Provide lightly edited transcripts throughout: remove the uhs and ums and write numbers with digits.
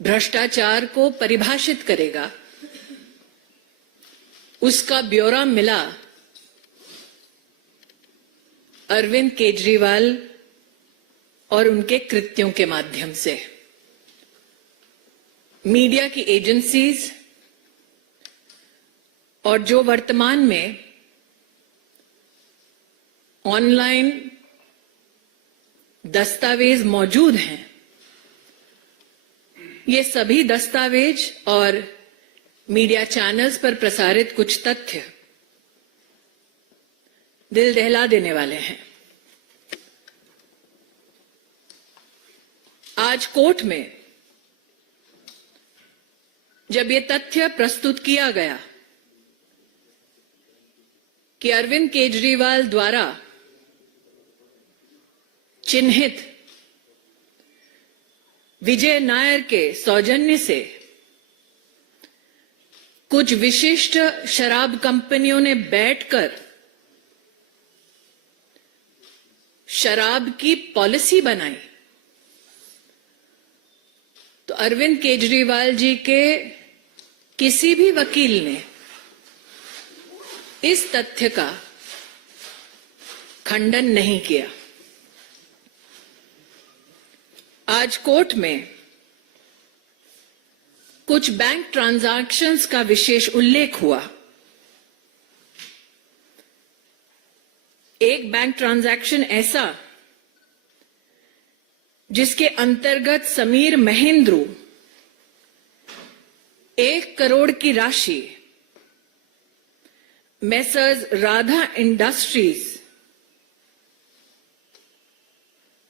भ्रष्टाचार को परिभाषित करेगा, उसका ब्यौरा मिला अरविंद केजरीवाल और उनके कृत्यों के माध्यम से। मीडिया की एजेंसीज और जो वर्तमान में ऑनलाइन दस्तावेज मौजूद हैं, ये सभी दस्तावेज और मीडिया चैनल्स पर प्रसारित कुछ तथ्य दिल दहला देने वाले हैं। आज कोर्ट में जब ये तथ्य प्रस्तुत किया गया कि अरविंद केजरीवाल द्वारा चिन्हित विजय नायर के सौजन्य से कुछ विशिष्ट शराब कंपनियों ने बैठकर शराब की पॉलिसी बनाई, तो अरविंद केजरीवाल जी के किसी भी वकील ने इस तथ्य का खंडन नहीं किया। आज कोर्ट में कुछ बैंक ट्रांजैक्शंस का विशेष उल्लेख हुआ। एक बैंक ट्रांजैक्शन ऐसा जिसके अंतर्गत समीर महेंद्रू 1 करोड़ की राशि मेसर्स राधा इंडस्ट्रीज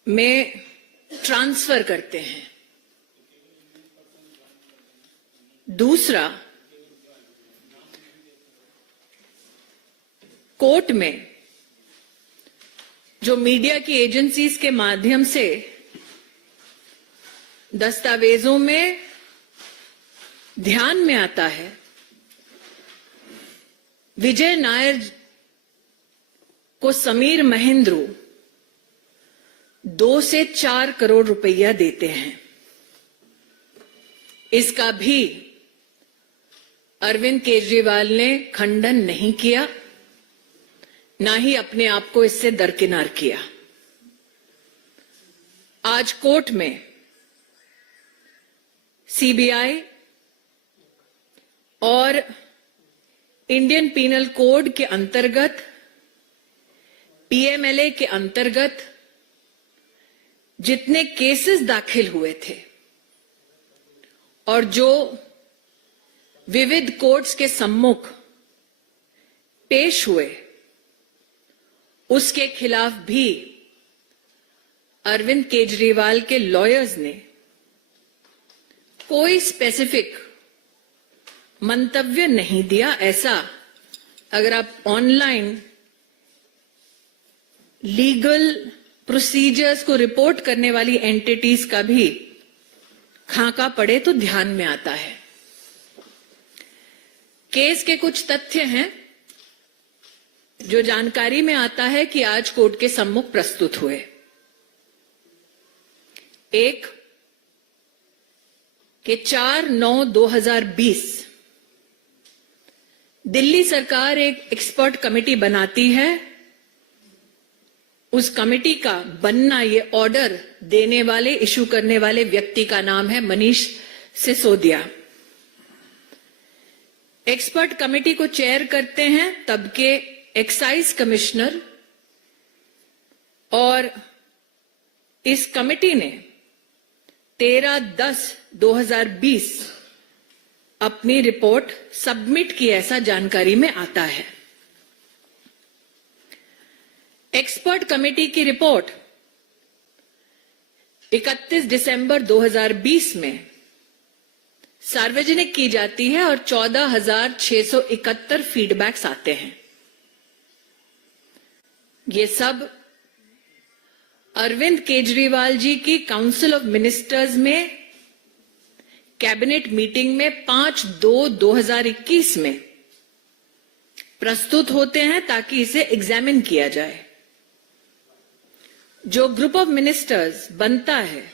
में ट्रांसफर करते हैं। दूसरा, कोर्ट में जो मीडिया की एजेंसीज के माध्यम से दस्तावेजों में ध्यान में आता है, विजय नायर को समीर महेंद्रू 2 से 4 करोड़ रुपया देते हैं। इसका भी अरविंद केजरीवाल ने खंडन नहीं किया, ना ही अपने आप को इससे दरकिनार किया। आज कोर्ट में सीबीआई और इंडियन पीनल कोड के अंतर्गत, पीएमएलए के अंतर्गत जितने केसेस दाखिल हुए थे और जो विविध कोर्ट्स के सम्मुख पेश हुए, उसके खिलाफ भी अरविंद केजरीवाल के लॉयर्स ने कोई स्पेसिफिक मंतव्य नहीं दिया। ऐसा अगर आप ऑनलाइन लीगल प्रोसीजर्स को रिपोर्ट करने वाली एंटिटीज का भी खाका पड़े तो ध्यान में आता है। केस के कुछ तथ्य हैं जो जानकारी में आता है कि आज कोर्ट के सम्मुख प्रस्तुत हुए। एक कि 4/9/2020 दिल्ली सरकार एक एक्सपर्ट कमेटी बनाती है। उस कमेटी का बनना, ये ऑर्डर देने वाले, इशू करने वाले व्यक्ति का नाम है मनीष सिसोदिया। एक्सपर्ट कमेटी को चेयर करते हैं तब के एक्साइज कमिश्नर, और इस कमेटी ने 13/10/2020 अपनी रिपोर्ट सबमिट की, ऐसा जानकारी में आता है। एक्सपर्ट कमेटी की रिपोर्ट 31 दिसंबर 2020 में सार्वजनिक की जाती है और 14,671 फीडबैक्स आते हैं। ये सब अरविंद केजरीवाल जी की काउंसिल ऑफ मिनिस्टर्स में कैबिनेट मीटिंग में 5/2/2021 में प्रस्तुत होते हैं ताकि इसे एग्जामिन किया जाए। जो ग्रुप ऑफ मिनिस्टर्स बनता है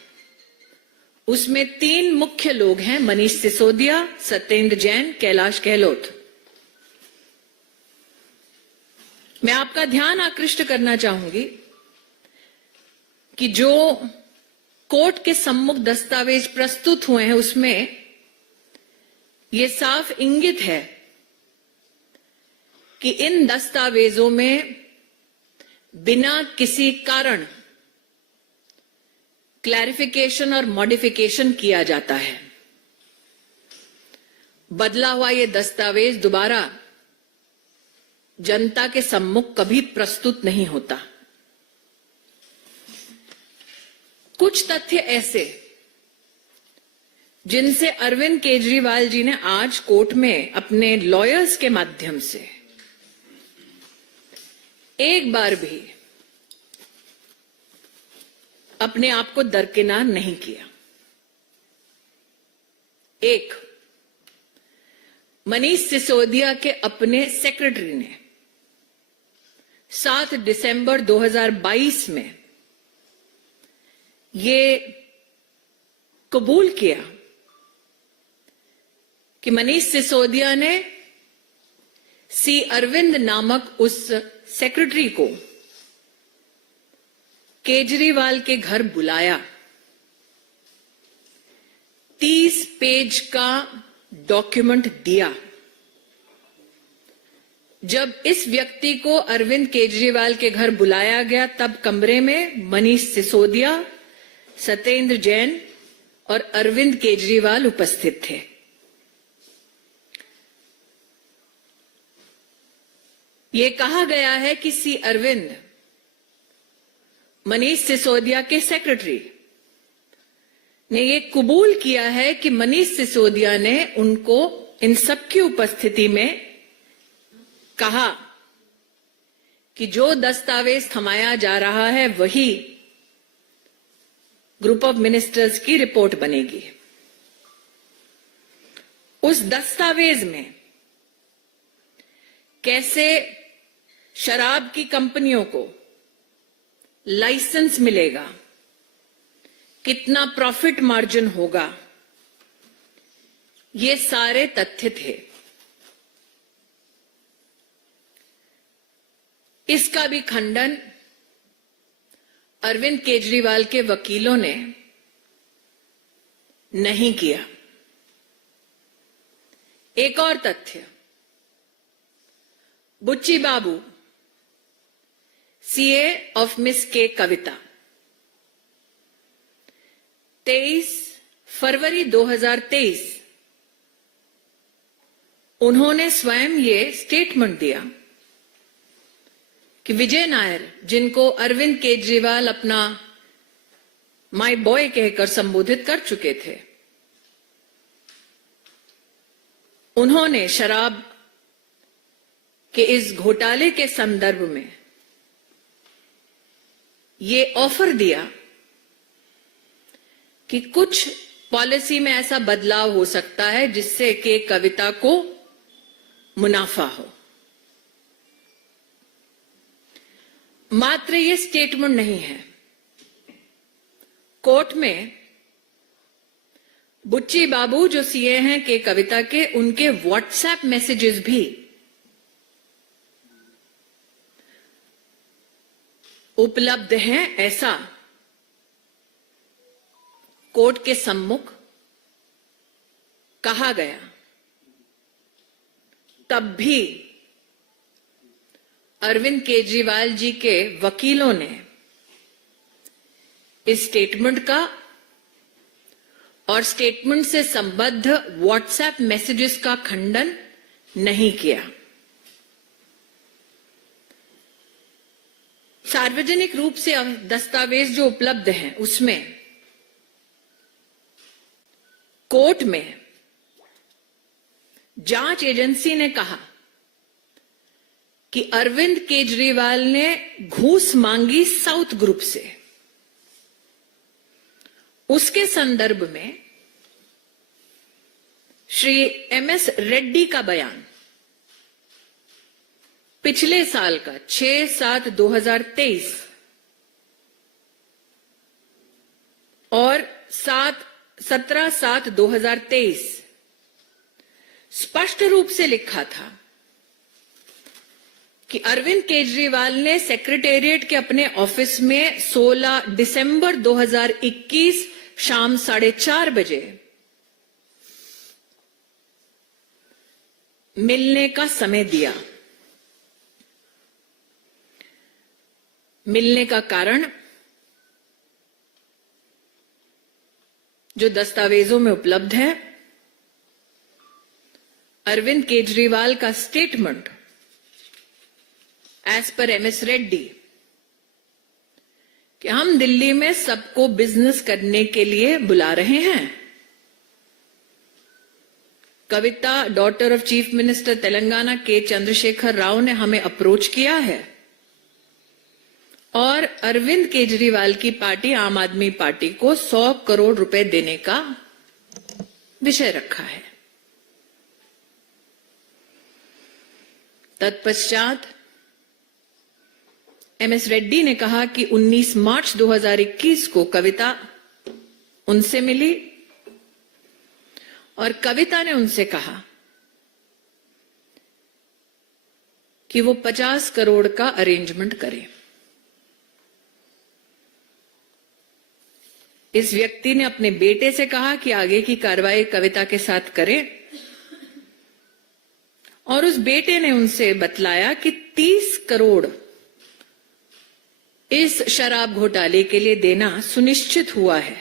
उसमें 3 मुख्य लोग हैं, मनीष सिसोदिया, सत्येंद्र जैन, कैलाश गहलोत। मैं आपका ध्यान आकृष्ट करना चाहूंगी कि जो कोर्ट के सम्मुख दस्तावेज प्रस्तुत हुए हैं उसमें यह साफ इंगित है कि इन दस्तावेजों में बिना किसी कारण क्लैरिफिकेशन और मॉडिफिकेशन किया जाता है। बदला हुआ ये दस्तावेज दोबारा जनता के सम्मुख कभी प्रस्तुत नहीं होता। कुछ तथ्य ऐसे जिनसे अरविंद केजरीवाल जी ने आज कोर्ट में अपने लॉयर्स के माध्यम से एक बार भी अपने आप को दरकिनार नहीं किया। एक, मनीष सिसोदिया के अपने सेक्रेटरी ने 7 दिसंबर 2022 में ये कबूल किया कि मनीष सिसोदिया ने सी अरविंद नामक उस सेक्रेटरी को केजरीवाल के घर बुलाया, 30 पेज का डॉक्यूमेंट दिया। जब इस व्यक्ति को अरविंद केजरीवाल के घर बुलाया गया तब कमरे में मनीष सिसोदिया, सत्येंद्र जैन और अरविंद केजरीवाल उपस्थित थे। ये कहा गया है कि सी अरविंद मनीष सिसोदिया के सेक्रेटरी ने ये कबूल किया है कि मनीष सिसोदिया ने उनको इन सबकी उपस्थिति में कहा कि जो दस्तावेज थमाया जा रहा है वही ग्रुप ऑफ मिनिस्टर्स की रिपोर्ट बनेगी। उस दस्तावेज में कैसे शराब की कंपनियों को लाइसेंस मिलेगा, कितना प्रॉफिट मार्जिन होगा, ये सारे तथ्य थे। इसका भी खंडन अरविंद केजरीवाल के वकीलों ने नहीं किया। एक और तथ्य, बुच्ची बाबू, सीए ऑफ मिस के कविता, 23 फरवरी 2023 उन्होंने स्वयं ये स्टेटमेंट दिया कि विजय नायर, जिनको अरविंद केजरीवाल अपना माय बॉय कहकर संबोधित कर चुके थे, उन्होंने शराब के इस घोटाले के संदर्भ में ये ऑफर दिया कि कुछ पॉलिसी में ऐसा बदलाव हो सकता है जिससे कि कविता को मुनाफा हो। मात्र ये स्टेटमेंट नहीं है, कोर्ट में बुच्ची बाबू जो सीए हैं के कविता के, उनके व्हाट्सएप मैसेजेस भी उपलब्ध हैं, ऐसा कोर्ट के सम्मुख कहा गया। तब भी अरविंद केजरीवाल जी के वकीलों ने इस स्टेटमेंट का और स्टेटमेंट से संबद्ध व्हाट्सएप मैसेजेस का खंडन नहीं किया। सार्वजनिक रूप से दस्तावेज जो उपलब्ध हैं उसमें कोर्ट में जांच एजेंसी ने कहा कि अरविंद केजरीवाल ने घूस मांगी साउथ ग्रुप से। उसके संदर्भ में श्री एमएस रेड्डी का बयान पिछले साल का 6/7/2023 और 7 17/7/2023 स्पष्ट रूप से लिखा था कि अरविंद केजरीवाल ने सेक्रेटेरिएट के अपने ऑफिस में 16 दिसंबर 2021 शाम 4:30 बजे मिलने का समय दिया। मिलने का कारण जो दस्तावेजों में उपलब्ध है, अरविंद केजरीवाल का statement as per MS Reddy कि हम दिल्ली में सबको बिजनेस करने के लिए बुला रहे हैं। Kavita, daughter of chief minister Telangana K Chandrashekar Rao ने हमें अप्रोच किया है और अरविंद केजरीवाल की पार्टी आम आदमी पार्टी को 100 करोड़ रुपए देने का विषय रखा है। तत्पश्चात एमएस रेड्डी ने कहा कि 19 मार्च 2021 को कविता उनसे मिली और कविता ने उनसे कहा कि वो 50 करोड़ का अरेंजमेंट करें। इस व्यक्ति ने अपने बेटे से कहा कि आगे की कार्रवाई कविता के साथ करें और उस बेटे ने उनसे बतलाया कि 30 करोड़ इस शराब घोटाले के लिए देना सुनिश्चित हुआ है।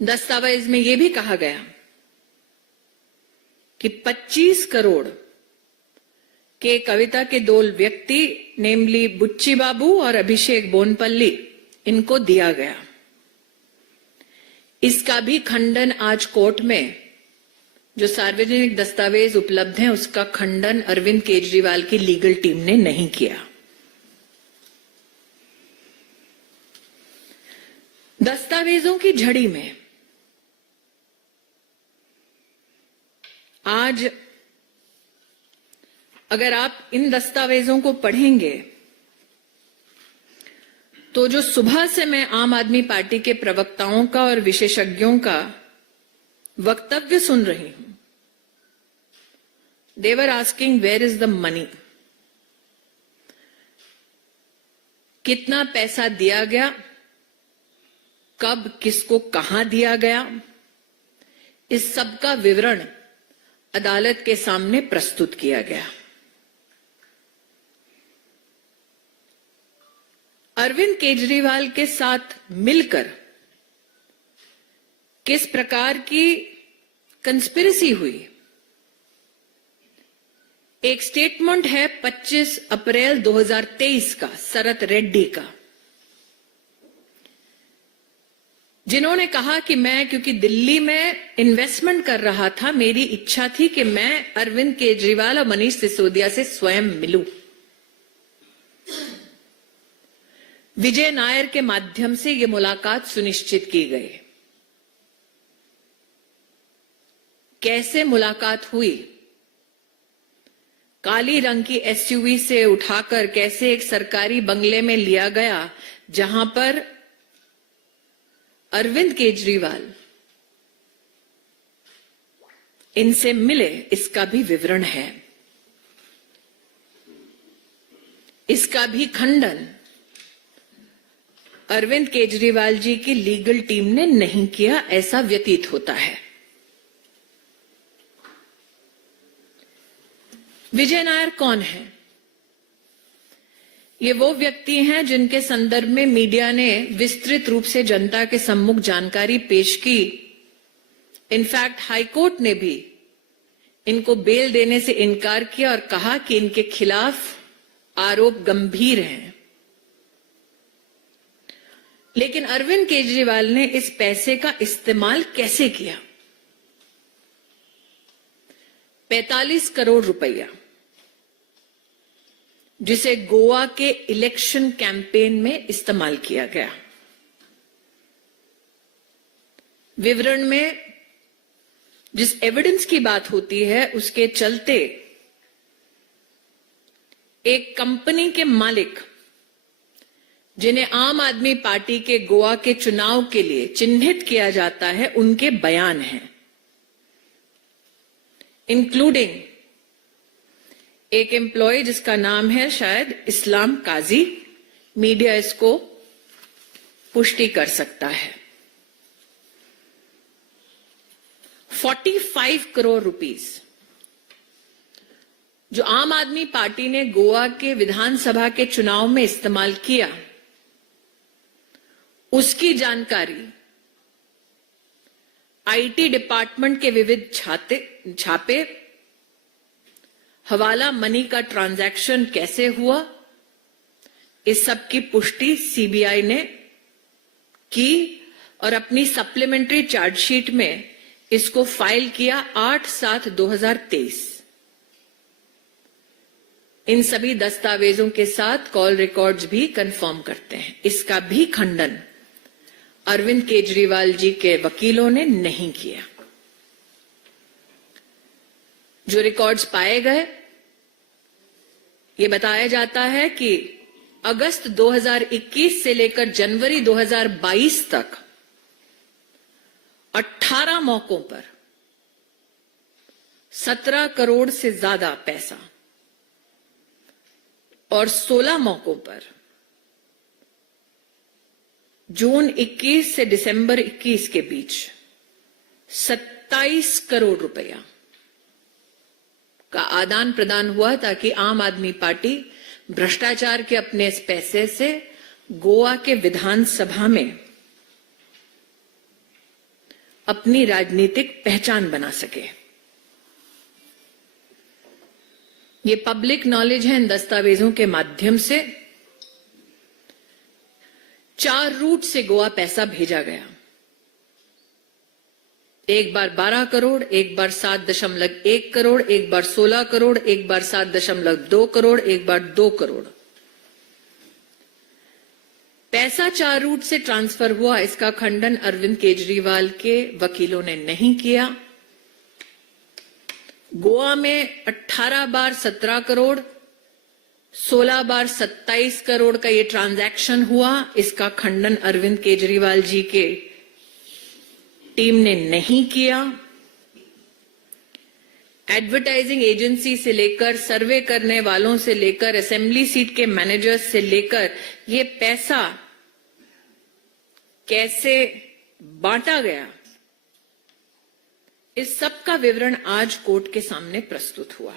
दस्तावेज में यह भी कहा गया कि 25 करोड़ के कविता के 2 व्यक्ति नेमली बुच्ची बाबू और अभिषेक बोनपल्ली इनको दिया गया। इसका भी खंडन आज कोर्ट में जो सार्वजनिक दस्तावेज उपलब्ध हैं उसका खंडन अरविंद केजरीवाल की लीगल टीम ने नहीं किया। दस्तावेजों की झड़ी में आज अगर आप इन दस्तावेजों को पढ़ेंगे तो जो सुबह से मैं आम आदमी पार्टी के प्रवक्ताओं का और विशेषज्ञों का वक्तव्य सुन रही हूं, they were asking where is the money, कितना पैसा दिया गया, कब किसको कहां दिया गया, इस सब का विवरण अदालत के सामने प्रस्तुत किया गया। अरविंद केजरीवाल के साथ मिलकर किस प्रकार की कंस्पिरेसी हुई, एक स्टेटमेंट है 25 अप्रैल 2023 का शरत रेड्डी का, जिन्होंने कहा कि मैं क्योंकि दिल्ली में इन्वेस्टमेंट कर रहा था, मेरी इच्छा थी कि मैं अरविंद केजरीवाल और मनीष सिसोदिया से स्वयं मिलूं। विजय नायर के माध्यम से यह मुलाकात सुनिश्चित की गई। कैसे मुलाकात हुई, काली रंग की एसयूवी से उठाकर कैसे एक सरकारी बंगले में लिया गया जहां पर अरविंद केजरीवाल इनसे मिले, इसका भी विवरण है। इसका भी खंडन अरविंद केजरीवाल जी की लीगल टीम ने नहीं किया, ऐसा व्यतीत होता है। विजय नायर कौन है? ये वो व्यक्ति हैं जिनके संदर्भ में मीडिया ने विस्तृत रूप से जनता के सम्मुख जानकारी पेश की। इनफैक्ट हाईकोर्ट ने भी इनको बेल देने से इनकार किया और कहा कि इनके खिलाफ आरोप गंभीर हैं। लेकिन अरविंद केजरीवाल ने इस पैसे का इस्तेमाल कैसे किया? 45 करोड़ रुपया, जिसे गोवा के इलेक्शन कैंपेन में इस्तेमाल किया गया। विवरण में जिस एविडेंस की बात होती है उसके चलते एक कंपनी के मालिक जिन्हें आम आदमी पार्टी के गोवा के चुनाव के लिए चिन्हित किया जाता है, उनके बयान हैं, इंक्लूडिंग एक एम्प्लॉय जिसका नाम है शायद इस्लाम काजी। मीडिया इसको पुष्टि कर सकता है। 45 करोड़ रुपीस जो आम आदमी पार्टी ने गोवा के विधानसभा के चुनाव में इस्तेमाल किया, उसकी जानकारी आईटी डिपार्टमेंट के विविध छापे, हवाला मनी का ट्रांजैक्शन कैसे हुआ, इस सब की पुष्टि सीबीआई ने की और अपनी सप्लीमेंट्री चार्जशीट में इसको फाइल किया 8/7/2023। इन सभी दस्तावेजों के साथ कॉल रिकॉर्ड्स भी कंफर्म करते हैं। इसका भी खंडन अरविंद केजरीवाल जी के वकीलों ने नहीं किया। जो रिकॉर्ड्स पाए गए, ये बताया जाता है कि अगस्त 2021 से लेकर जनवरी 2022 तक 18 मौकों पर 17 करोड़ से ज्यादा पैसा और 16 मौकों पर जून 21 से दिसंबर 21 के बीच 27 करोड़ रुपया का आदान प्रदान हुआ, ताकि आम आदमी पार्टी भ्रष्टाचार के अपने इस पैसे से गोवा के विधानसभा में अपनी राजनीतिक पहचान बना सके। ये पब्लिक नॉलेज है। इन दस्तावेजों के माध्यम से 4 रूट से गोवा पैसा भेजा गया। एक बार 12 करोड़, एक बार 7.1 करोड़, एक बार 16 करोड़, एक बार 7.2 करोड़, एक बार 2 करोड़। पैसा 4 रूट से ट्रांसफर हुआ, इसका खंडन अरविंद केजरीवाल के वकीलों ने नहीं किया। गोवा में 18 बार 17 करोड़, 16 बार 27 करोड़ का ये ट्रांजैक्शन हुआ, इसका खंडन अरविंद केजरीवाल जी के टीम ने नहीं किया। एडवर्टाइजिंग एजेंसी से लेकर, सर्वे करने वालों से लेकर, असेंबली सीट के मैनेजर्स से लेकर ये पैसा कैसे बांटा गया, इस सब का विवरण आज कोर्ट के सामने प्रस्तुत हुआ।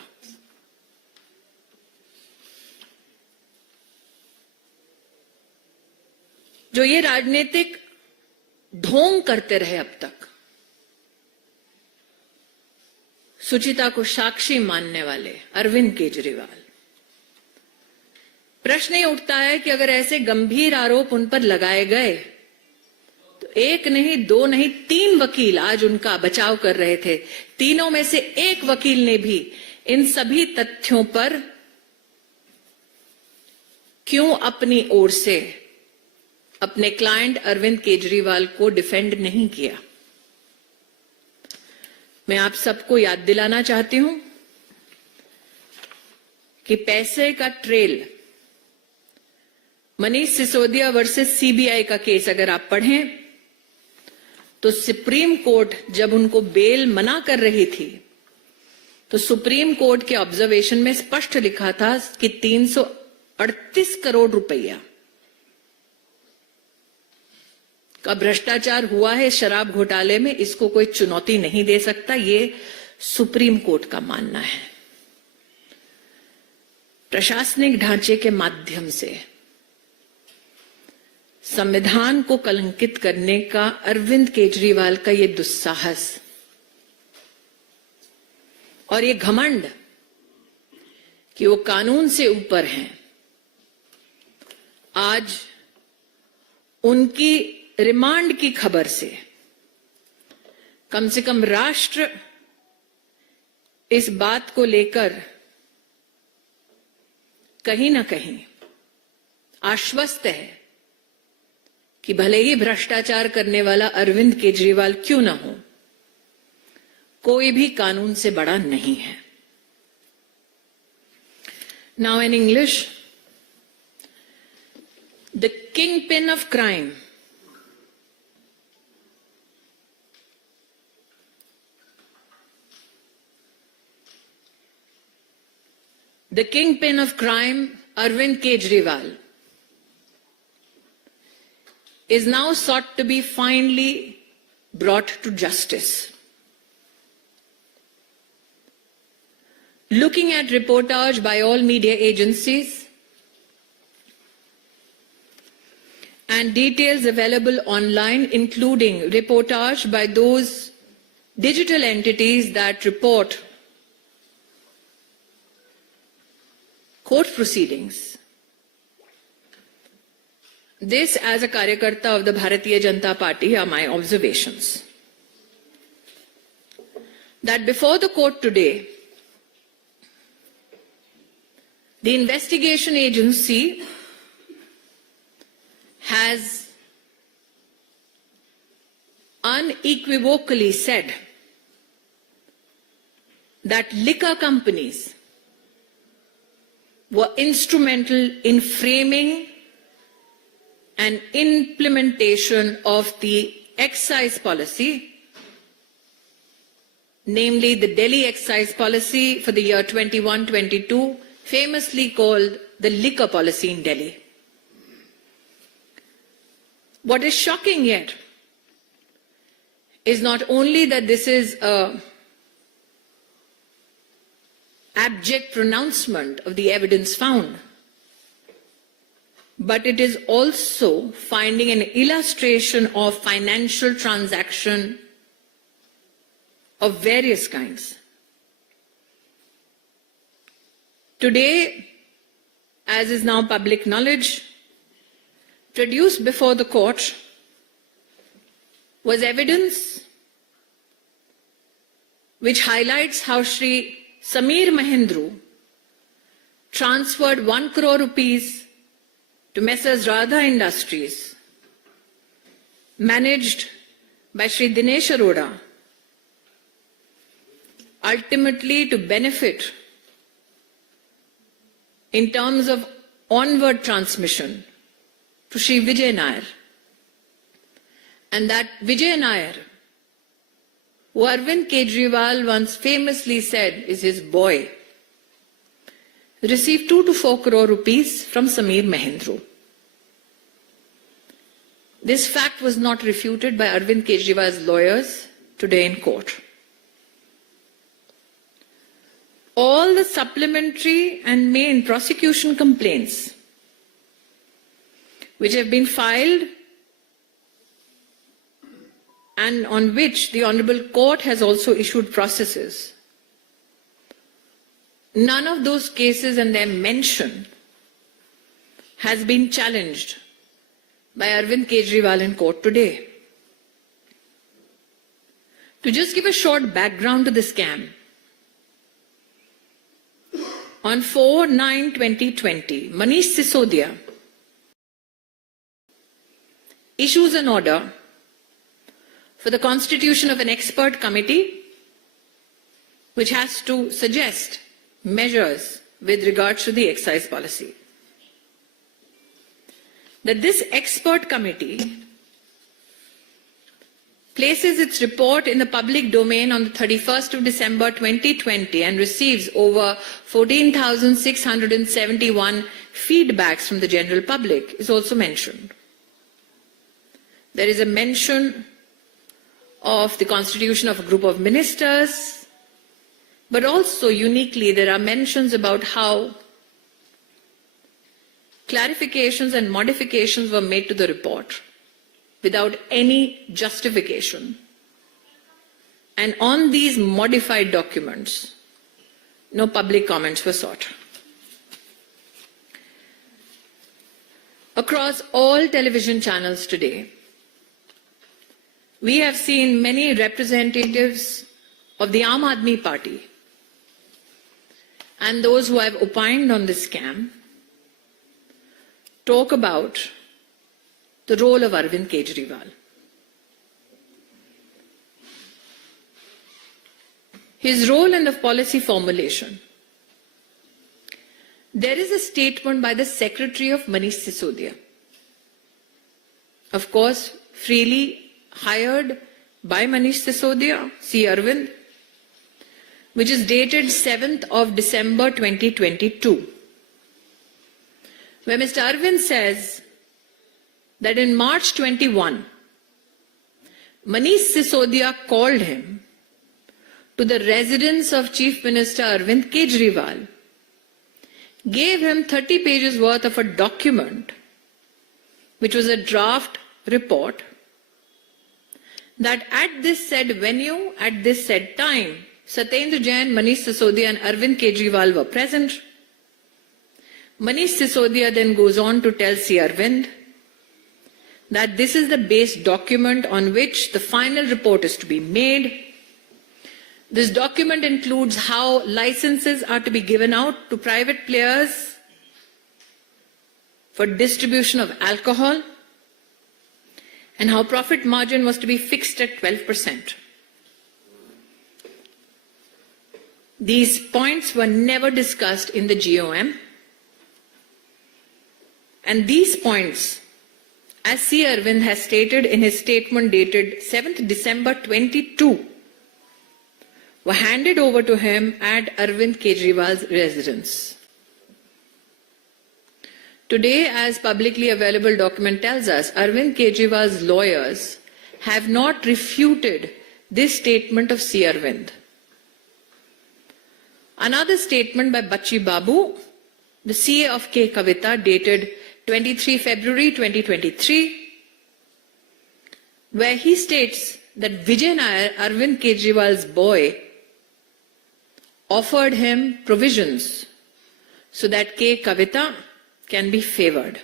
जो ये राजनीतिक ढोंग करते रहे अब तक, सुचिता को साक्षी मानने वाले अरविंद केजरीवाल, प्रश्न ये उठता है कि अगर ऐसे गंभीर आरोप उन पर लगाए गए तो एक नहीं, 2 नहीं, 3 वकील आज उनका बचाव कर रहे थे। तीनों में से एक वकील ने भी इन सभी तथ्यों पर क्यों अपनी ओर से अपने क्लाइंट अरविंद केजरीवाल को डिफेंड नहीं किया। मैं आप सबको याद दिलाना चाहती हूं कि पैसे का trail, Manish Sisodia versus CBI का केस अगर आप पढ़ें तो सुप्रीम कोर्ट जब उनको बेल मना कर रही थी तो सुप्रीम कोर्ट के ऑब्जर्वेशन में स्पष्ट लिखा था कि 338 करोड़ रुपया का भ्रष्टाचार हुआ है शराब घोटाले में, इसको कोई चुनौती नहीं दे सकता। ये सुप्रीम कोर्ट का मानना है। प्रशासनिक ढांचे के माध्यम से संविधान को कलंकित करने का अरविंद केजरीवाल का ये दुस्साहस और ये घमंड कि वो कानून से ऊपर हैं, आज उनकी रिमांड की खबर से कम से कम राष्ट्र इस बात को लेकर कहीं ना कहीं आश्वस्त है कि भले ही भ्रष्टाचार करने वाला अरविंद केजरीवाल क्यों ना हो, कोई भी कानून से बड़ा नहीं है। Now in English, The kingpin of crime Arvind Kejriwal, is now sought to be finally brought to justice. Looking at reportage by all media agencies and details available online, including reportage by those digital entities that report court proceedings. This, as a Karyakarta of the Bharatiya Janata Party, are my observations. That before the court today, the investigation agency has unequivocally said that liquor companies were instrumental in framing and implementation of the excise policy, namely the Delhi excise policy for the year 21-22, famously called the liquor policy in Delhi. What is shocking yet is not only that this is an abject pronouncement of the evidence found, but it is also finding an illustration of financial transaction of various kinds. Today, as is now public knowledge, produced before the court was evidence which highlights how Shri Sameer Mahindru transferred 1 crore rupees to Messrs. Radha Industries, managed by Shri Dinesh Arora, ultimately to benefit in terms of onward transmission to Shri Vijay Nair. And that Vijay Nair, who Arvind Kejriwal once famously said is his boy, received 2 to 4 crore rupees from Sameer Mahindru. This fact was not refuted by Arvind Kejriwal's lawyers today in court. All the supplementary and main prosecution complaints which have been filed and on which the Honorable Court has also issued processes, none of those cases and their mention has been challenged by Arvind Kejriwal in court today. To just give a short background to the scam, on 4/9/2020, Manish Sisodia issues an order for the constitution of an expert committee which has to suggest measures with regards to the excise policy. That this expert committee places its report in the public domain on the 31st of December 2020 and receives over 14,671 feedbacks from the general public is also mentioned. There is a mention of the constitution of a group of ministers, but also uniquely there are mentions about how clarifications and modifications were made to the report without any justification. And on these modified documents, no public comments were sought. Across all television channels today, we have seen many representatives of the Aam Aadmi Party and those who have opined on this scam talk about the role of Arvind Kejriwal. His role in the policy formulation. There is a statement by the secretary of Manish Sisodia of course, freely hired by Manish Sisodia, C. Arvind, which is dated 7th of December 2022, where Mr. Arvind says that in March 21, Manish Sisodia called him to the residence of Chief Minister Arvind Kejriwal, gave him 30 pages worth of a document, which was a draft report, that at this said venue, at this said time, Satyendra Jain, Manish Sisodia and Arvind Kejriwal were present. Manish Sisodia then goes on to tell C. Arvind that this is the base document on which the final report is to be made. This document includes how licenses are to be given out to private players for distribution of alcohol and how profit margin was to be fixed at 12%. These points were never discussed in the GOM, and these points, as C. Arvind has stated in his statement dated 7th December 22, were handed over to him at Arvind Kejriwal's residence. Today, as publicly available document tells us, Arvind Kejriwal's lawyers have not refuted this statement of C. Arvind. Another statement by Bachi Babu, the CA of K. Kavita, dated 23 February 2023, where he states that Vijay Nair, Arvind Kejriwal's boy, offered him provisions so that K. Kavita can be favored.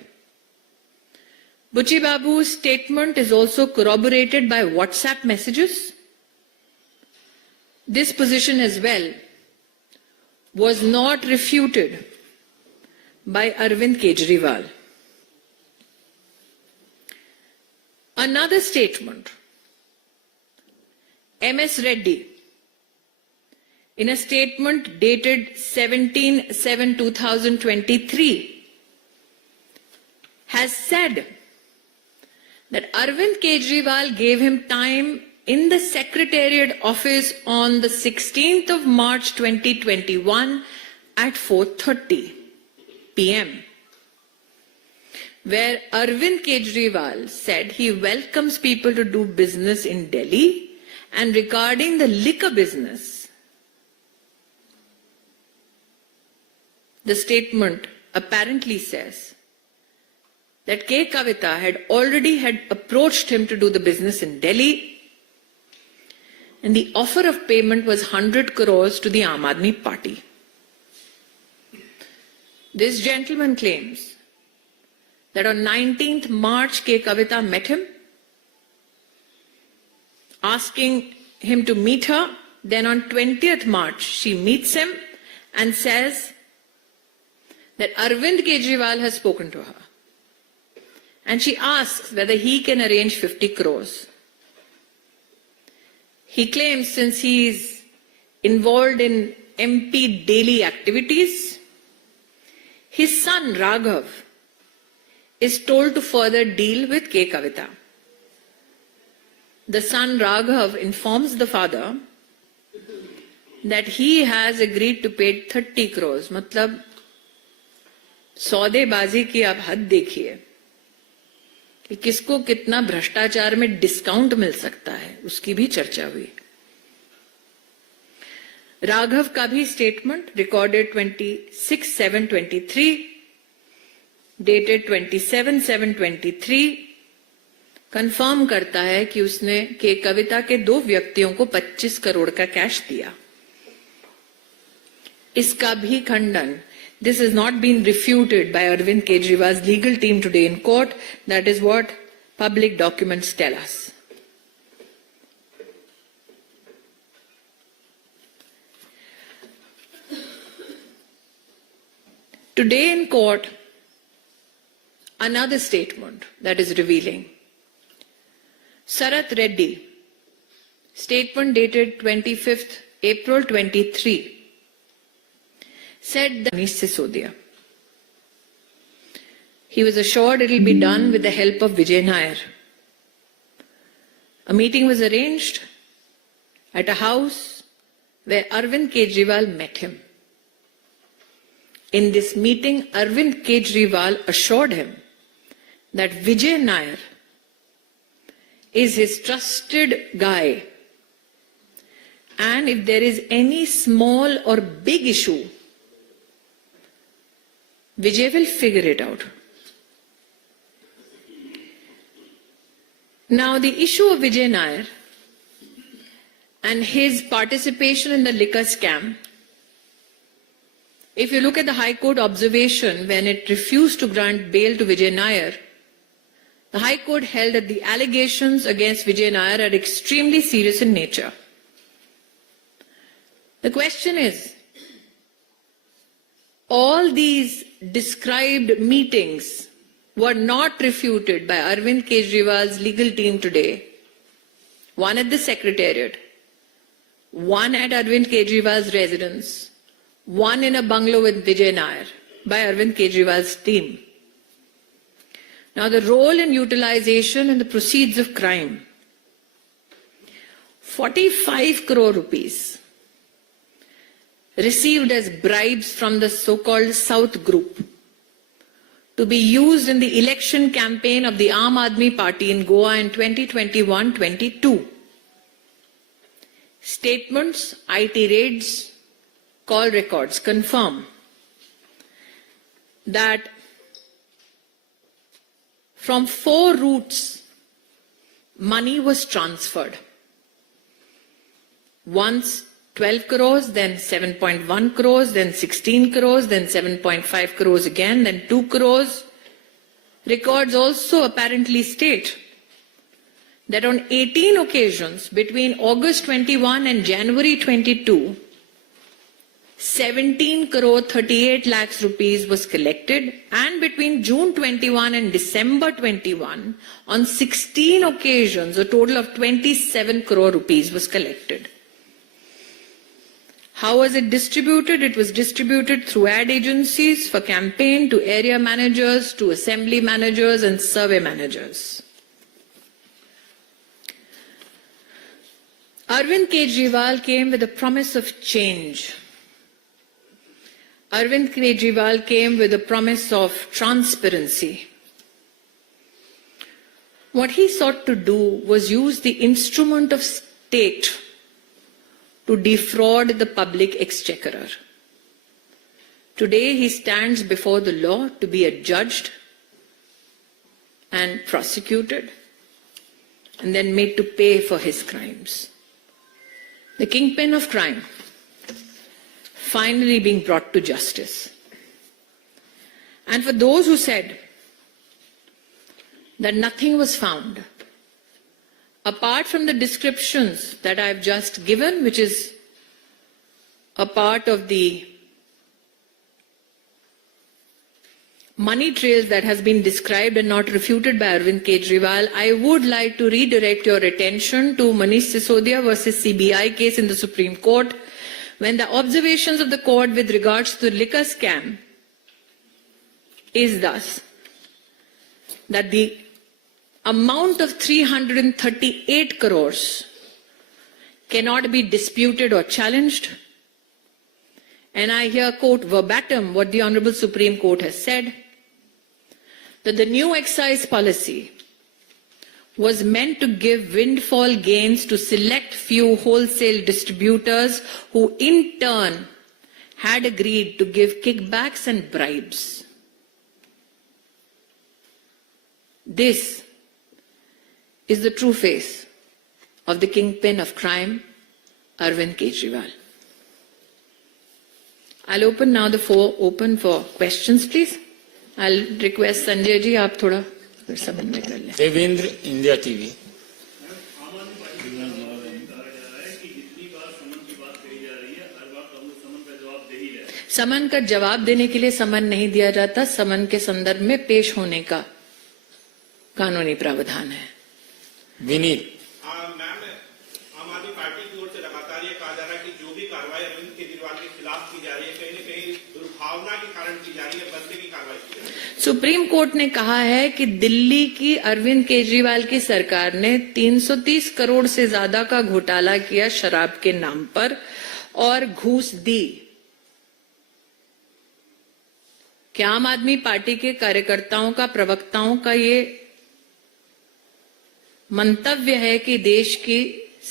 Bachi Babu's statement is also corroborated by WhatsApp messages. This position as well was not refuted by Arvind Kejriwal. Another statement, MS Reddy, in a statement dated 17/7/2023, has said that Arvind Kejriwal gave him time in the Secretariat office on the 16th of March 2021 at 4:30 p.m. where Arvind Kejriwal said he welcomes people to do business in Delhi, and regarding the liquor business, the statement apparently says that K. Kavita had already approached him to do the business in Delhi, and the offer of payment was 100 crores to the Aam Aadmi Party. This gentleman claims that on 19th March, K. Kavita met him, asking him to meet her. Then on 20th March, she meets him and says that Arvind Kejriwal has spoken to her. And she asks whether he can arrange 50 crores. He claims since he is involved in MP daily activities, his son Raghav is told to further deal with K. Kavita. The son Raghav informs the father that he has agreed to pay 30 crores. मतलब सौदेबाजी की आप हद देखिए कि किसको कितना भ्रष्टाचार में डिस्काउंट मिल सकता है, उसकी भी चर्चा हुई. राघव का भी स्टेटमेंट रिकॉर्डेड 26/7/23 डेटेड 27/7/23 कंफर्म करता है कि उसने के कविता के 2 व्यक्तियों को 25 करोड़ का कैश दिया. इसका भी खंडन, this has not been refuted by Arvind Kejriwal's legal team today in court. That is what public documents tell us. Today in court, another statement that is revealing. Sarath Reddy, statement dated 25th April 23, said that Manish Sisodia. He was assured it will be done with the help of Vijay Nair. A meeting was arranged at a house where Arvind Kejriwal met him. In this meeting, Arvind Kejriwal assured him that Vijay Nair is his trusted guy, and if there is any small or big issue, Vijay will figure it out. Now, the issue of Vijay Nair and his participation in the liquor scam, if you look at the High Court observation when it refused to grant bail to Vijay Nair, the High Court held that the allegations against Vijay Nair are extremely serious in nature. The question is, all these described meetings were not refuted by Arvind Kejriwal's legal team today. One at the Secretariat, one at Arvind Kejriwal's residence, one in a bungalow with Vijay Nair by Arvind Kejriwal's team. Now, the role and utilization and the proceeds of crime. 45 crore rupees received as bribes from the so-called South Group to be used in the election campaign of the Aam Aadmi Party in Goa in 2021-22. Statements, IT raids, call records confirm that from 4 routes, money was transferred. Once 12 crores, then 7.1 crores, then 16 crores, then 7.5 crores again, then 2 crores. Records also apparently state that on 18 occasions between August 21 and January 22, 17 crore 38 lakhs rupees was collected, and between June 21 and December 21, on 16 occasions, a total of 27 crore rupees was collected. How was it distributed? It was distributed through ad agencies for campaign to area managers, to assembly managers and survey managers. Arvind Kejriwal came with a promise of change. Arvind Kejriwal came with a promise of transparency. What he sought to do was use the instrument of state to defraud the public exchequer. Today he stands before the law to be adjudged and prosecuted and then made to pay for his crimes. The kingpin of crime finally being brought to justice. And for those who said that nothing was found, apart from the descriptions that I've just given, which is a part of the money trails that has been described and not refuted by Arvind Kejriwal, I would like to redirect your attention to Manish Sisodia versus CBI case in the Supreme Court, when the observations of the court with regards to the liquor scam is thus, that the amount of 338 crores cannot be disputed or challenged. And I here quote verbatim what the Honorable Supreme Court has said, that the new excise policy was meant to give windfall gains to select few wholesale distributors who in turn had agreed to give kickbacks and bribes. This is the true face of the kingpin of crime, Arvind Kejriwal. I'll open now the floor open for questions, please. I'll request Sanjay ji, आप थोड़ा संबंध में कर लें. Devendra, India TV. समन का जवाब देने के लिए समन नहीं दिया जाता, समन के संदर्भ में पेश होने का कानूनी प्रावधान है. विनीत. मैम, आम आदमी पार्टी की ओर से लगातार ये कहा जा रहा है कि जो भी कार्रवाई अरविंद केजरीवाल के खिलाफ की जा रही है, कहीं न कहीं दुर्भावनापूर्ण भावना के कारण की जा रही है, बदले की कार्रवाई की जा रही है। सुप्रीम कोर्ट ने कहा है कि दिल्ली की अरविंद केजरीवाल की सरकार ने 330 करोड़ से ज्यादा का घोटाला किया शराब के नाम पर और घूस दी। क्या आम आदमी पार्टी के कार्यकर्ताओं का, प्रवक्ताओं का ये मंतव्य है कि देश की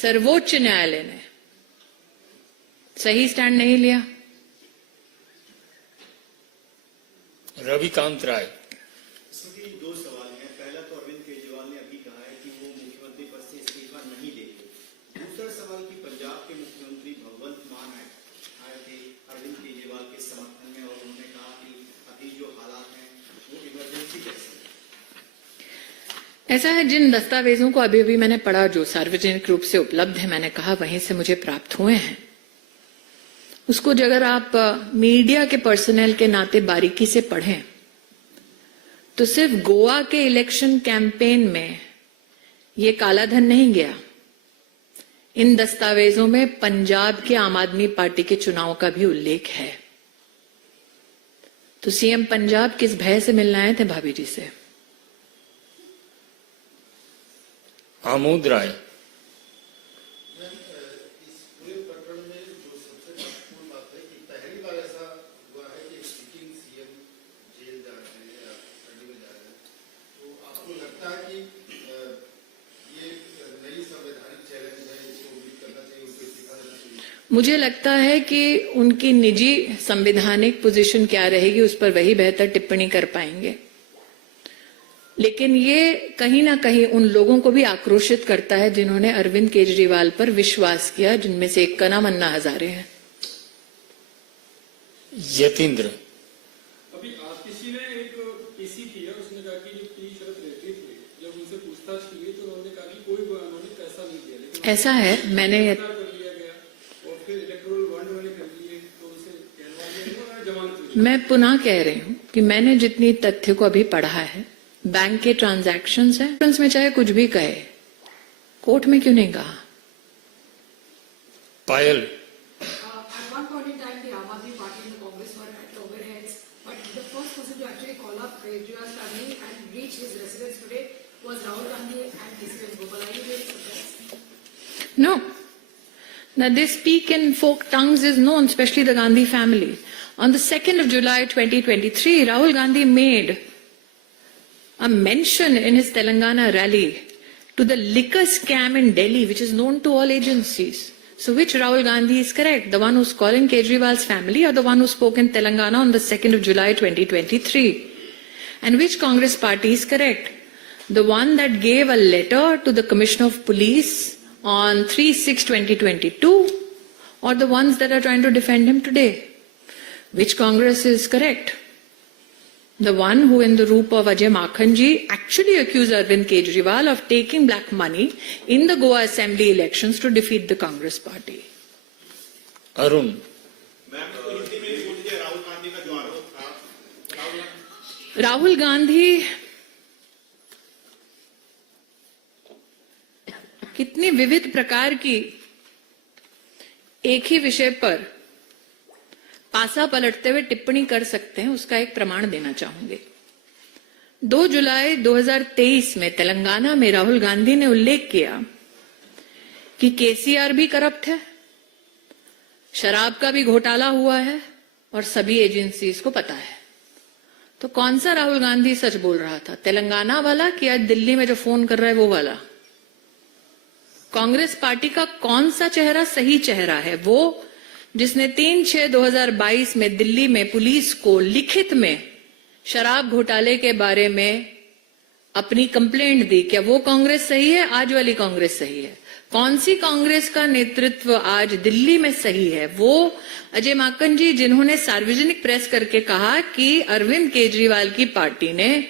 सर्वोच्च न्यायालय ने सही स्टैंड नहीं लिया? रविकांत राय। इसमें दो सवाल हैं। पहला तो अरविंद केजरीवाल ने अभी कहा है कि वो मुख्यमंत्री पद से इस्तीफा नहीं देंगे। दूसरा सवाल कि पंजाब के मुख्यमंत्री भगवंत मान आए थे अरविंद केजरीवाल के समर्थन में और उन्होंने कहा कि अभी जो हालात हैं वो इमरजेंसी जैसे हैं। ऐसा है, जिन दस्तावेजों को अभी अभी मैंने पढ़ा जो सार्वजनिक रूप से उपलब्ध है, मैंने कहा वहीं से मुझे प्राप्त हुए हैं, उसको अगर आप मीडिया के पर्सनल के नाते बारीकी से पढ़ें तो सिर्फ गोवा के इलेक्शन कैंपेन में ये कालाधन नहीं गया। इन दस्तावेजों में पंजाब के आम आदमी पार्टी के चुनाव का भी उल्लेख है। तो सीएम पंजाब किस भय से मिलने आए थे भाभी जी से? आमोद राय। इस पूरे प्रकरण में जो सबसे महत्वपूर्ण बात है कि पहली बार ऐसा हुआ है कि सिटिंग सीएम जेल जा रहे हैं या कड़ी में जा रहे हैं, तो आपको लगता है कि ये नई संवैधानिक चैलेंज है, इसको उम्मीद करना चाहिए, उनको इस्तीफा देना चाहिए? मुझे लगता है कि उनकी निजी संवैधानिक पोजीशन क्या रहेगी उस पर वही बेहतर टिप्पणी कर पाएंगे, लेकिन ये कहीं ना कहीं उन लोगों को भी आक्रोशित करता है जिन्होंने अरविंद केजरीवाल पर विश्वास किया, जिनमें से एक का नाम अन्ना हजारे हैं। यतीन्द्र। अभी आरटीसी ने एक पीसी किया, उसने कहा कि जो पी शरद रहती थी, जब उनसे पूछताछ की गई तो उन्होंने कहा कि कोई उन्होंने पैसा नहीं दिया, लेकिन ऐसा है, मैंने कर लिया गया और फिर इलेक्टोरल बॉन्ड उन्होंने कर लिए तो उसे कहलवा जमानत हुई। मैं पुनः कह रही हूं कि मैंने जितनी तथ्य को अभी पढ़ा है, बैंक के ट्रांजैक्शंस हैं, में चाहे कुछ भी कहे, कोर्ट में क्यों नहीं कहा? पायल। At one point in time, the Aam Aadmi Party and the Congress were at loggerheads, but the first person to actually call up Kejriwal's family and reach his residence today was Rahul Gandhi and K.C. Venugopal. Are you really surprised? No. Now, this speak in folk tongues is known, especially the Gandhi family. On the 2nd of July 2023, Rahul Gandhi made a mention in his Telangana rally to the liquor scam in Delhi, which is known to all agencies. So which Rahul Gandhi is correct? The one who's calling Kejriwal's family or the one who spoke in Telangana on the 2nd of July 2023? And which Congress party is correct? The one that gave a letter to the Commissioner of Police on 3/6/2022 or the ones that are trying to defend him today? Which Congress is correct? The one who in the roop of Ajay Makhanji actually accused Arvind Kejriwal of taking black money in the Goa Assembly elections to defeat the Congress party. Arun. Ma'am Hindi में बोल दीजिए, राहुल गांधी का जो आरोप था, राहुल गांधी कितनी विविध प्रकार की एक ही विषय पर पासा पलटते हुए टिप्पणी कर सकते हैं, उसका एक प्रमाण देना चाहूंगी। 2 जुलाई 2023 में तेलंगाना में राहुल गांधी ने उल्लेख किया कि केसीआर भी करप्ट है, शराब का भी घोटाला हुआ है और सभी एजेंसीज को पता है। तो कौन सा राहुल गांधी सच बोल रहा था, तेलंगाना वाला कि आज दिल्ली में जो फोन कर रहा है वो वाला? कांग्रेस पार्टी का कौन सा चेहरा सही चेहरा है? वो जिसने 3/6/2022 में दिल्ली में पुलिस को लिखित में शराब घोटाले के बारे में अपनी कंप्लेंट दी। क्या वो कांग्रेस सही है? आज वाली कांग्रेस सही है? कौन सी कांग्रेस का नेतृत्व आज दिल्ली में सही है? वो अजय माकन जी जिन्होंने सार्वजनिक प्रेस करके कहा कि अरविंद केजरीवाल की पार्टी ने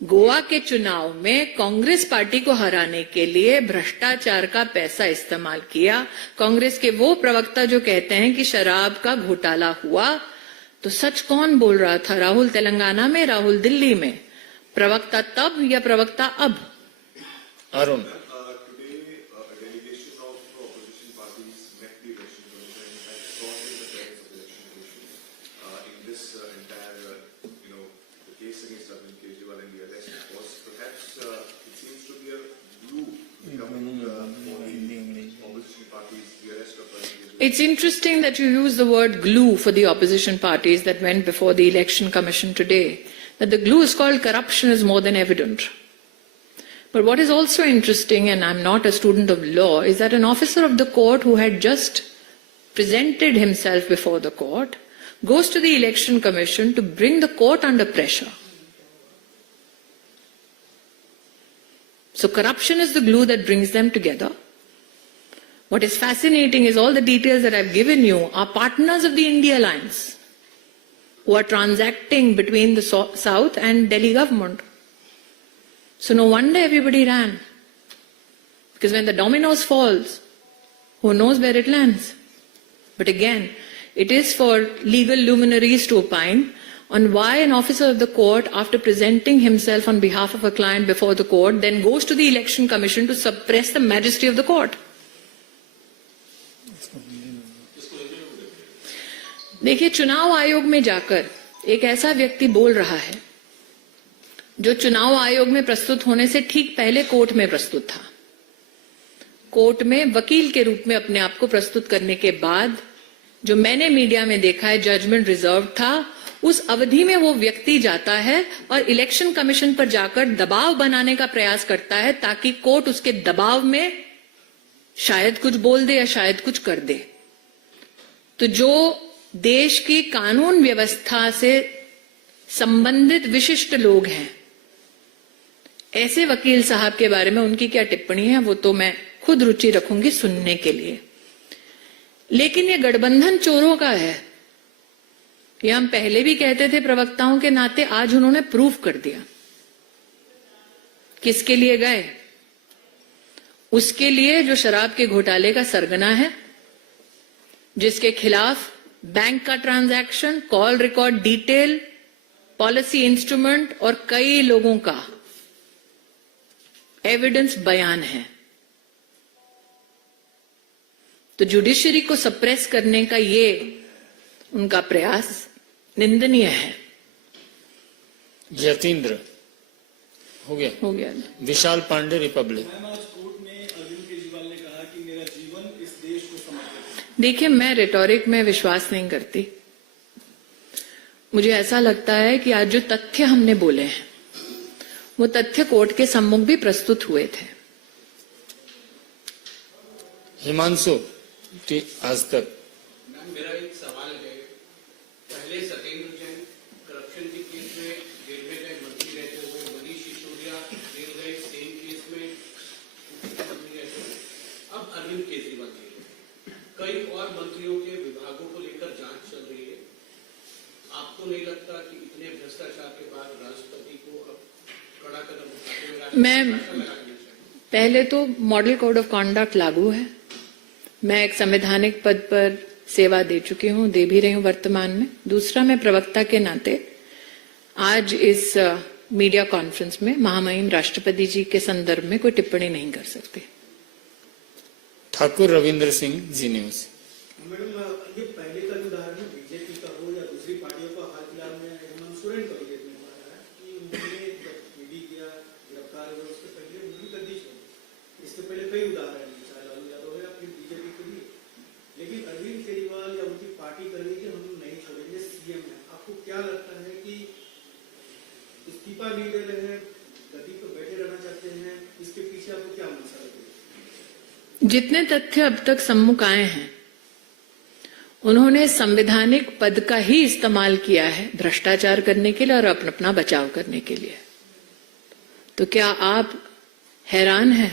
गोवा के चुनाव में कांग्रेस पार्टी को हराने के लिए भ्रष्टाचार का पैसा इस्तेमाल किया। कांग्रेस के वो प्रवक्ता जो कहते हैं कि शराब का घोटाला हुआ, तो सच कौन बोल रहा था? राहुल तेलंगाना में, राहुल दिल्ली में? प्रवक्ता तब या प्रवक्ता अब? Arun. delegation of opposition parties met the election commission and sought the appearance of election commission in It's interesting that you use the word glue for the opposition parties that went before the Election Commission today. That the glue is called corruption is more than evident. But what is also interesting, and I'm not a student of law, is that an officer of the court who had just presented himself before the court goes to the Election Commission to bring the court under pressure. So corruption is the glue that brings them together. What is fascinating is all the details that I've given you are partners of the India Alliance who are transacting between the South and Delhi government. So no wonder everybody ran. Because when the dominoes falls, who knows where it lands? But again, it is for legal luminaries to opine on why an officer of the court, after presenting himself on behalf of a client before the court, then goes to the Election Commission to suppress the majesty of the court. देखिए, चुनाव आयोग में जाकर एक ऐसा व्यक्ति बोल रहा है जो चुनाव आयोग में प्रस्तुत होने से ठीक पहले कोर्ट में प्रस्तुत था। कोर्ट में वकील के रूप में अपने आप को प्रस्तुत करने के बाद जो मैंने मीडिया में देखा है जजमेंट रिजर्व था, उस अवधि में वो व्यक्ति जाता है और इलेक्शन कमीशन पर जाकर दबाव बनाने का प्रयास करता है ताकि कोर्ट उसके दबाव में शायद कुछ बोल दे या शायद कुछ कर दे। तो जो देश की कानून व्यवस्था से संबंधित विशिष्ट लोग हैं, ऐसे वकील साहब के बारे में उनकी क्या टिप्पणी है वो तो मैं खुद रुचि रखूंगी सुनने के लिए। लेकिन ये गठबंधन चोरों का है, ये हम पहले भी कहते थे प्रवक्ताओं के नाते, आज उन्होंने प्रूफ कर दिया। किसके लिए गए? उसके लिए जो शराब के घोटाले का सरगना है, जिसके खिलाफ बैंक का transaction, call record detail, policy instrument और कई लोगों का एविडेंस बयान है। तो जुडिशरी को सप्रेस करने का ये उनका प्रयास निंदनीय है। यतीन्द्र हो गया। विशाल पांडे, रिपब्लिक। देखिए, मैं रिटोरिक में विश्वास नहीं करती। मुझे ऐसा लगता है कि आज जो तथ्य हमने बोले हैं वो तथ्य कोर्ट के सम्मुख भी प्रस्तुत हुए थे। हिमांशु, आज तक। मेरा एक सवाल है, पहले सत्येंद्र जैन करप्शन के केस में रेलवे का मंत्री रहते हुए, मनीष सिसोदिया जेल गए सेम केस में मंत्री रहते हुए, अब अरविंद केजरीवाल जी, कई और मंत्रियों के विभागों को लेकर जांच चल रही है। आपको नहीं लगता कि इतने भ्रष्टाचार के बाद राष्ट्रपति को अब कड़ा कदम उठाते हुए मैं पहले तो मॉडल कोड ऑफ कॉन्डक्ट लागू है। मैं एक संवैधानिक पद पर सेवा दे चुकी हूं, दे भी रही हूं वर्तमान में। दूसरा, मैं प्रवक्ता के नाते आज इस मीडिया कॉन्फ्रेंस में महामहिम राष्ट्रपति जी के संदर्भ में कोई टिप्पणी नहीं कर सकती। ठाकुर रविंद्र सिंह, जी न्यूज। मैडम, ये पहले का उदाहरण है बीजेपी का हो या दूसरी पार्टियों का, हाल फिलहाल में हेमंत सोरेन का भी देखने को आ रहा है कि उन्होंने ईडी किया, गिरफ्तार हुए, उसके पहले उन्होंने गद्दी छोड़ी। इससे पहले कई उदाहरण है, चाहे लालू यादव है या फिर बीजेपी के लिए। लेकिन अरविंद केजरीवाल या उनकी पार्टी कर रही है हम नहीं छोड़ेंगे, सीएम है। आपको क्या लगता है कि इस्तीफा नहीं दे रहे हैं, गद्दी पर बैठे रहना चाहते हैं, इसके पीछे आपको क्या मंशा है? जितने तथ्य अब तक सम्मुख आए हैं उन्होंने संवैधानिक पद का ही इस्तेमाल किया है भ्रष्टाचार करने के लिए और अपना बचाव करने के लिए। तो क्या आप हैरान हैं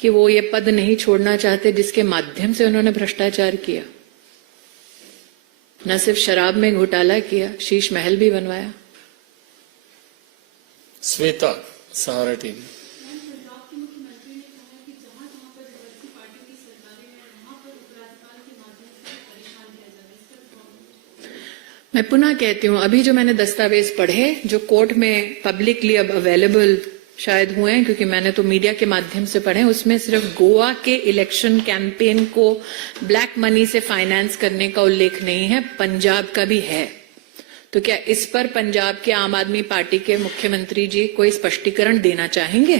कि वो ये पद नहीं छोड़ना चाहते जिसके माध्यम से उन्होंने भ्रष्टाचार किया? न सिर्फ शराब में घोटाला किया, शीश महल भी बनवाया। श्वेता, सहारा टीवी। मैं पुनः कहती हूं, अभी जो मैंने दस्तावेज पढ़े जो कोर्ट में पब्लिकली अब अवेलेबल शायद हुए हैं, क्योंकि मैंने तो मीडिया के माध्यम से पढ़े, उसमें सिर्फ गोवा के इलेक्शन कैंपेन को ब्लैक मनी से फाइनेंस करने का उल्लेख नहीं है, पंजाब का भी है। तो क्या इस पर पंजाब के आम आदमी पार्टी के मुख्यमंत्री जी कोई स्पष्टीकरण देना चाहेंगे?